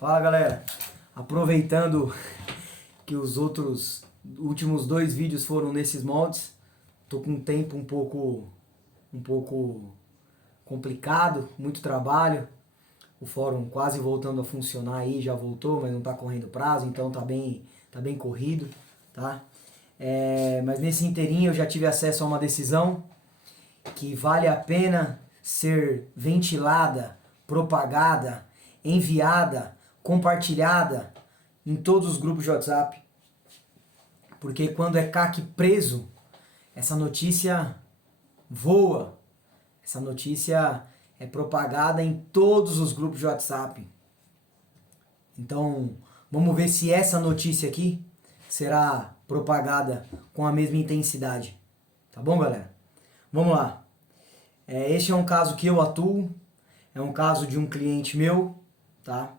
Fala galera, aproveitando que os últimos 2 vídeos foram nesses moldes, tô com um tempo um pouco complicado, muito trabalho, o fórum quase voltando a funcionar aí, já voltou, mas não tá correndo prazo, então tá bem corrido, tá? Mas nesse inteirinho eu já tive acesso a uma decisão que vale a pena ser ventilada, propagada, enviada, compartilhada em todos os grupos de WhatsApp, porque quando é CAC preso, essa notícia voa, essa notícia é propagada em todos os grupos de WhatsApp. Então, vamos ver se essa notícia aqui será propagada com a mesma intensidade. Tá bom, galera? Vamos lá. Este é um caso que eu atuo, é um caso de um cliente meu, tá?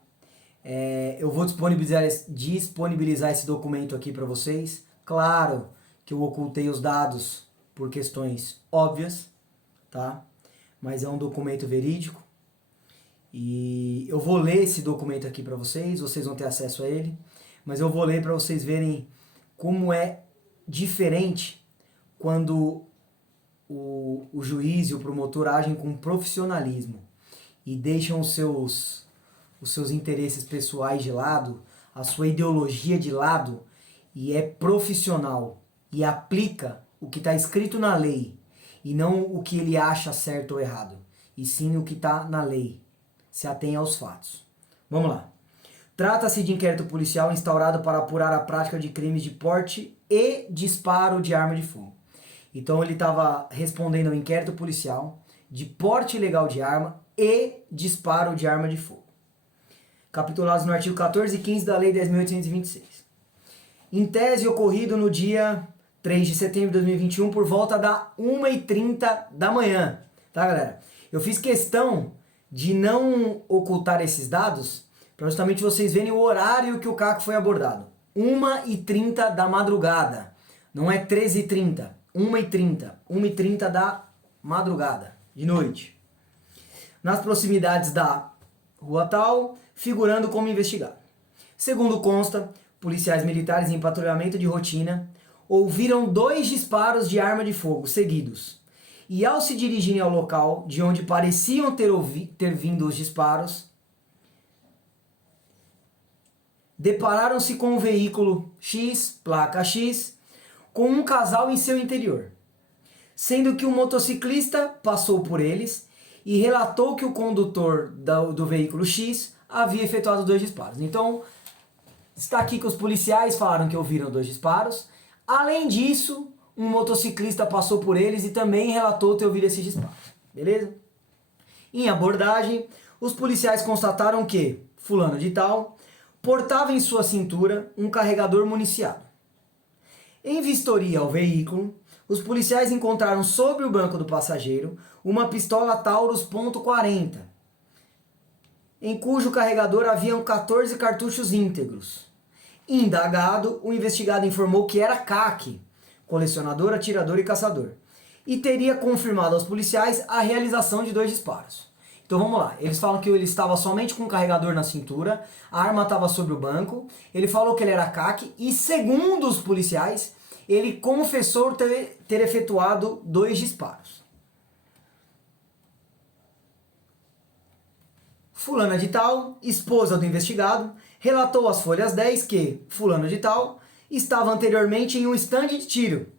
Eu vou disponibilizar esse documento aqui para vocês. Claro que eu ocultei os dados por questões óbvias, tá? Mas é um documento verídico. E eu vou ler esse documento aqui para vocês vão ter acesso a ele. Mas eu vou ler para vocês verem como é diferente quando o juiz e o promotor agem com profissionalismo e deixam os seus interesses pessoais de lado, a sua ideologia de lado, e é profissional e aplica o que está escrito na lei e não o que ele acha certo ou errado, e sim o que está na lei, se atém aos fatos. Vamos lá. Trata-se de inquérito policial instaurado para apurar a prática de crimes de porte e disparo de arma de fogo. Então ele estava respondendo ao inquérito policial de porte ilegal de arma e disparo de arma de fogo, capitulados no artigo 14 e 15 da Lei 10.826. Em tese, ocorrido no dia 3 de setembro de 2021, por volta da 1h30 da manhã. Tá, galera? Eu fiz questão de não ocultar esses dados, para justamente vocês verem o horário que o caco foi abordado. 1h30 da madrugada. Não é 13h30. 1h30. 1h30 da madrugada, de noite. Nas proximidades da rua tal, figurando como investigado. Segundo consta, policiais militares em patrulhamento de rotina ouviram 2 disparos de arma de fogo seguidos. E ao se dirigirem ao local de onde pareciam ter vindo os disparos, depararam-se com um veículo X, placa X, com um casal em seu interior. Sendo que um motociclista passou por eles e relatou que o condutor do veículo X havia efetuado 2 disparos. Então, está aqui que os policiais falaram que ouviram 2 disparos. Além disso, um motociclista passou por eles e também relatou ter ouvido esses disparos. Beleza? Em abordagem, os policiais constataram que fulano de tal portava em sua cintura um carregador municiado. Em vistoria ao veículo, os policiais encontraram sobre o banco do passageiro uma pistola Taurus .40, em cujo carregador haviam 14 cartuchos íntegros. Indagado, o investigado informou que era CAC, colecionador, atirador e caçador, e teria confirmado aos policiais a realização de 2 disparos. Então vamos lá, eles falam que ele estava somente com o carregador na cintura, a arma estava sobre o banco, ele falou que ele era CAC e, segundo os policiais, ele confessou ter efetuado 2 disparos. Fulana de tal, esposa do investigado, relatou às folhas 10 que fulano de tal estava anteriormente em um estande de tiro,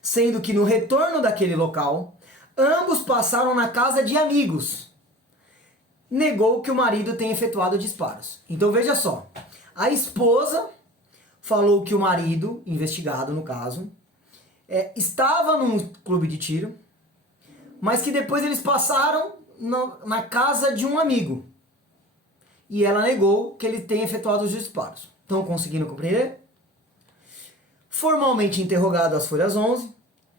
sendo que no retorno daquele local, ambos passaram na casa de amigos. Negou que o marido tenha efetuado disparos. Então veja só, a esposa falou que o marido, investigado no caso, estava num clube de tiro, mas que depois eles passaram na casa de um amigo. E ela negou que ele tenha efetuado os disparos. Estão conseguindo compreender? Formalmente interrogado às folhas 11,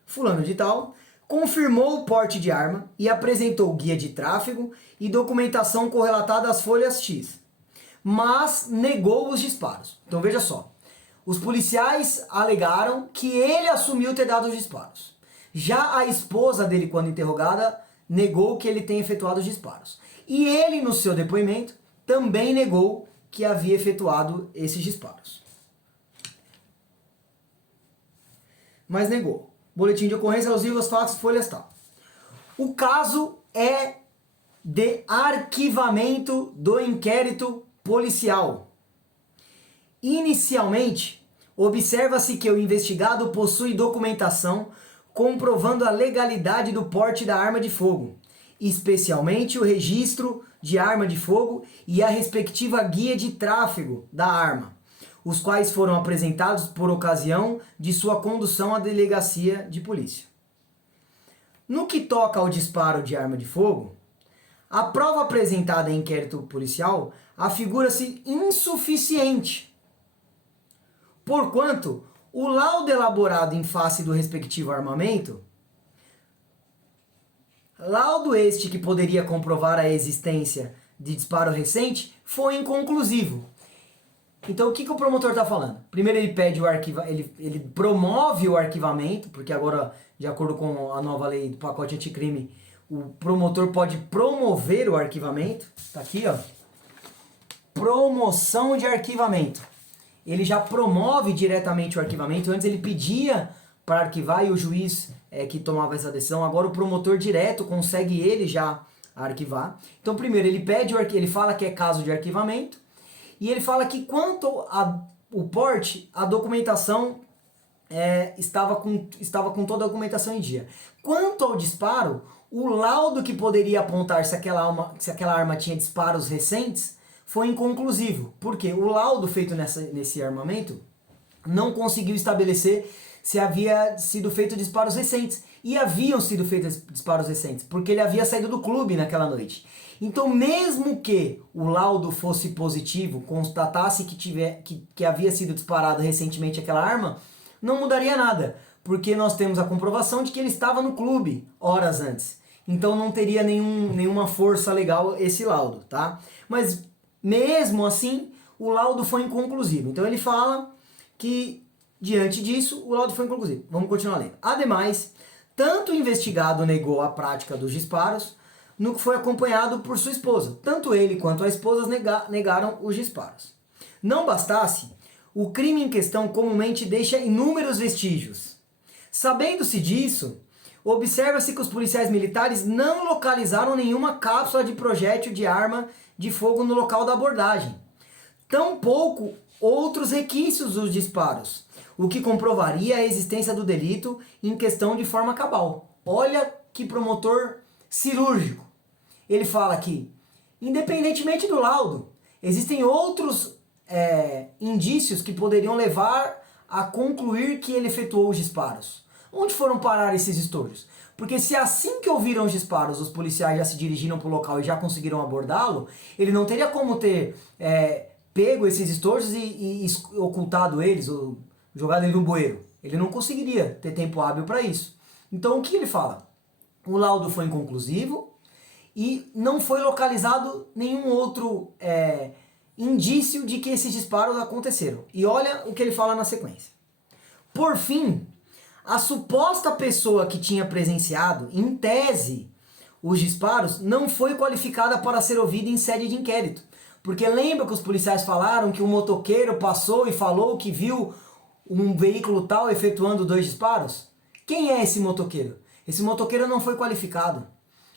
fulano de tal confirmou o porte de arma e apresentou guia de tráfego e documentação correlatada às folhas X, mas negou os disparos. Então veja só, os policiais alegaram que ele assumiu ter dado os disparos. Já a esposa dele, quando interrogada, negou que ele tenha efetuado os disparos. E ele, no seu depoimento, também negou que havia efetuado esses disparos. Mas negou. Boletim de ocorrência alusivo aos fatos, folhas tal. O caso é de arquivamento do inquérito policial. Inicialmente, observa-se que o investigado possui documentação comprovando a legalidade do porte da arma de fogo, especialmente o registro de arma de fogo e a respectiva guia de tráfego da arma, os quais foram apresentados por ocasião de sua condução à delegacia de polícia. No que toca ao disparo de arma de fogo, a prova apresentada em inquérito policial afigura-se insuficiente, porquanto o laudo elaborado em face do respectivo armamento, laudo este que poderia comprovar a existência de disparo recente, foi inconclusivo. Então o que o promotor está falando? Primeiro ele pede ele promove o arquivamento, porque agora, de acordo com a nova lei do pacote anticrime, o promotor pode promover o arquivamento. Está aqui, ó. Promoção de arquivamento. Ele já promove diretamente o arquivamento. Antes ele pedia para arquivar e o juiz que tomava essa decisão. Agora o promotor direto consegue ele já arquivar. Então primeiro ele pede ele fala que é caso de arquivamento e ele fala que quanto ao porte, a documentação estava com toda a documentação em dia. Quanto ao disparo, o laudo que poderia apontar se aquela arma tinha disparos recentes foi inconclusivo, porque o laudo feito nesse armamento não conseguiu estabelecer se havia sido feito disparos recentes. E haviam sido feitos disparos recentes, porque ele havia saído do clube naquela noite. Então, mesmo que o laudo fosse positivo, constatasse que havia sido disparado recentemente aquela arma, não mudaria nada, porque nós temos a comprovação de que ele estava no clube horas antes. Então não teria nenhuma força legal esse laudo, tá? Mas mesmo assim, o laudo foi inconclusivo. Então ele fala que, diante disso, o laudo foi inconclusivo. Vamos continuar lendo. Ademais, tanto o investigado negou a prática dos disparos, no que foi acompanhado por sua esposa. Tanto ele quanto a esposa negaram os disparos. Não bastasse, o crime em questão comumente deixa inúmeros vestígios. Sabendo-se disso, observa-se que os policiais militares não localizaram nenhuma cápsula de projétil de arma de fogo no local da abordagem. Tampouco outros requisitos dos disparos, o que comprovaria a existência do delito em questão de forma cabal. Olha que promotor cirúrgico. Ele fala que, independentemente do laudo, existem outros indícios que poderiam levar a concluir que ele efetuou os disparos. Onde foram parar esses estojos? Porque se assim que ouviram os disparos, os policiais já se dirigiram para o local e já conseguiram abordá-lo, ele não teria como ter pego esses estojos e ocultado eles, ou jogado eles no bueiro. Ele não conseguiria ter tempo hábil para isso. Então o que ele fala? O laudo foi inconclusivo e não foi localizado nenhum outro indício de que esses disparos aconteceram. E olha o que ele fala na sequência. Por fim, a suposta pessoa que tinha presenciado, em tese, os disparos, não foi qualificada para ser ouvida em sede de inquérito. Porque lembra que os policiais falaram que um motoqueiro passou e falou que viu um veículo tal efetuando 2 disparos? Quem é esse motoqueiro? Esse motoqueiro não foi qualificado.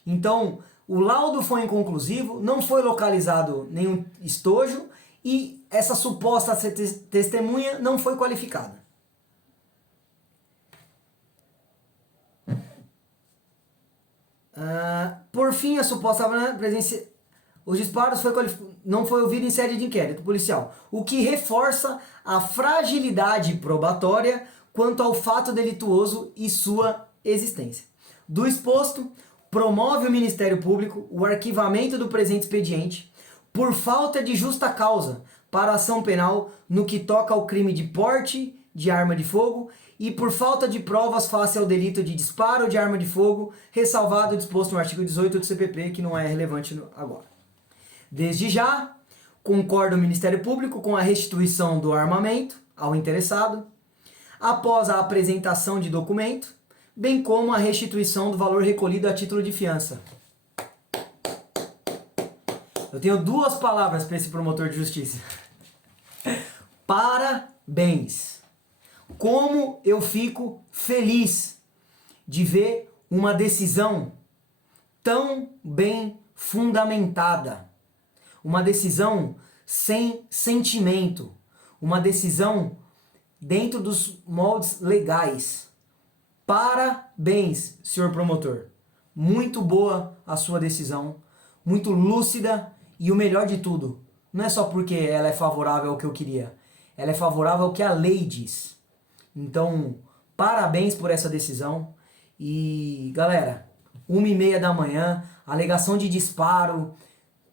Então, o laudo foi inconclusivo, não foi localizado nenhum estojo e essa suposta testemunha não foi qualificada. Por fim, a suposta presença, os disparos não foi ouvido em sede de inquérito policial, o que reforça a fragilidade probatória quanto ao fato delituoso e sua existência. Do exposto, promove o Ministério Público o arquivamento do presente expediente por falta de justa causa para ação penal no que toca ao crime de porte de arma de fogo e por falta de provas face ao delito de disparo de arma de fogo, ressalvado o disposto no artigo 18 do CPP, que não é relevante agora. Desde já, concorda o Ministério Público com a restituição do armamento ao interessado, após a apresentação de documento, bem como a restituição do valor recolhido a título de fiança. Eu tenho duas palavras para esse promotor de justiça. Parabéns. Como eu fico feliz de ver uma decisão tão bem fundamentada. Uma decisão sem sentimento. Uma decisão dentro dos moldes legais. Parabéns, senhor promotor. Muito boa a sua decisão. Muito lúcida e o melhor de tudo, não é só porque ela é favorável ao que eu queria. Ela é favorável ao que a lei diz. Então, parabéns por essa decisão. E, galera, 1h30 da manhã, alegação de disparo,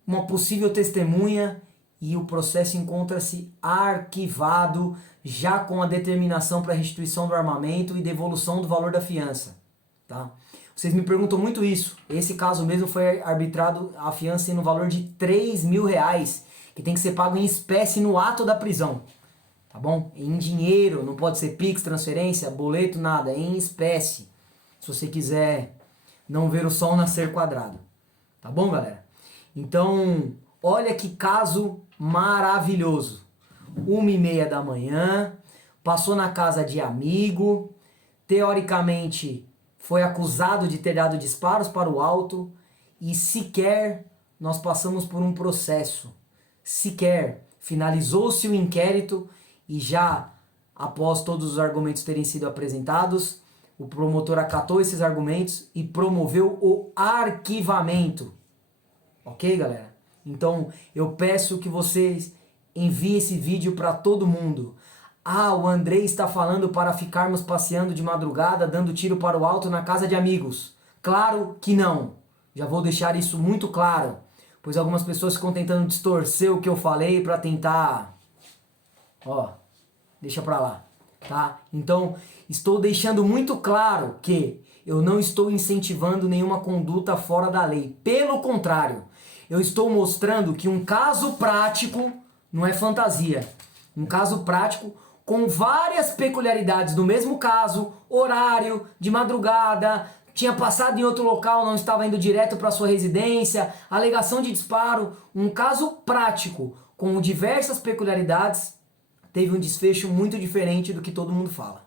uma possível testemunha e o processo encontra-se arquivado, já com a determinação para restituição do armamento e devolução do valor da fiança. Tá? Vocês me perguntam muito isso. Esse caso mesmo foi arbitrado a fiança no valor de R$3.000, que tem que ser pago em espécie no ato da prisão. Tá bom? Em dinheiro, não pode ser Pix, transferência, boleto, nada. É em espécie. Se você quiser não ver o sol nascer quadrado. Tá bom, galera? Então, olha que caso maravilhoso. 1h30 da manhã, passou na casa de amigo, teoricamente foi acusado de ter dado disparos para o alto e sequer nós passamos por um processo. Sequer finalizou-se o inquérito e já após todos os argumentos terem sido apresentados, o promotor acatou esses argumentos e promoveu o arquivamento. Ok, galera? Então eu peço que vocês enviem esse vídeo para todo mundo. Ah, o Andrei está falando para ficarmos passeando de madrugada, dando tiro para o alto na casa de amigos. Claro que não. Já vou deixar isso muito claro, pois algumas pessoas ficam tentando distorcer o que eu falei para tentar... Ó, deixa pra lá, tá? Então, estou deixando muito claro que eu não estou incentivando nenhuma conduta fora da lei. Pelo contrário, eu estou mostrando que um caso prático não é fantasia. Um caso prático com várias peculiaridades do mesmo caso, horário, de madrugada, tinha passado em outro local, não estava indo direto para sua residência, alegação de disparo, um caso prático com diversas peculiaridades, teve um desfecho muito diferente do que todo mundo fala.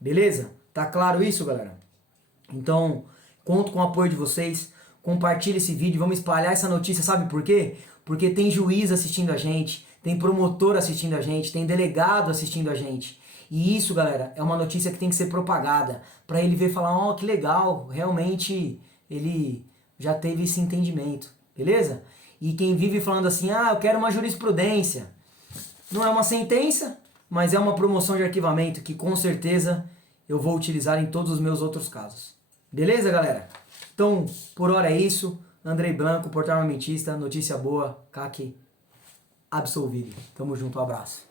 Beleza? Tá claro isso, galera? Então, conto com o apoio de vocês, compartilhe esse vídeo, vamos espalhar essa notícia, sabe por quê? Porque tem juiz assistindo a gente, tem promotor assistindo a gente, tem delegado assistindo a gente. E isso, galera, é uma notícia que tem que ser propagada, para ele ver e falar, ó, que legal, realmente ele já teve esse entendimento, beleza? E quem vive falando assim, ah, eu quero uma jurisprudência, não é uma sentença, mas é uma promoção de arquivamento que com certeza eu vou utilizar em todos os meus outros casos. Beleza, galera? Então, por hora é isso. Andrei Blanco, portal armamentista, notícia boa, CAC absolvido. Tamo junto, um abraço.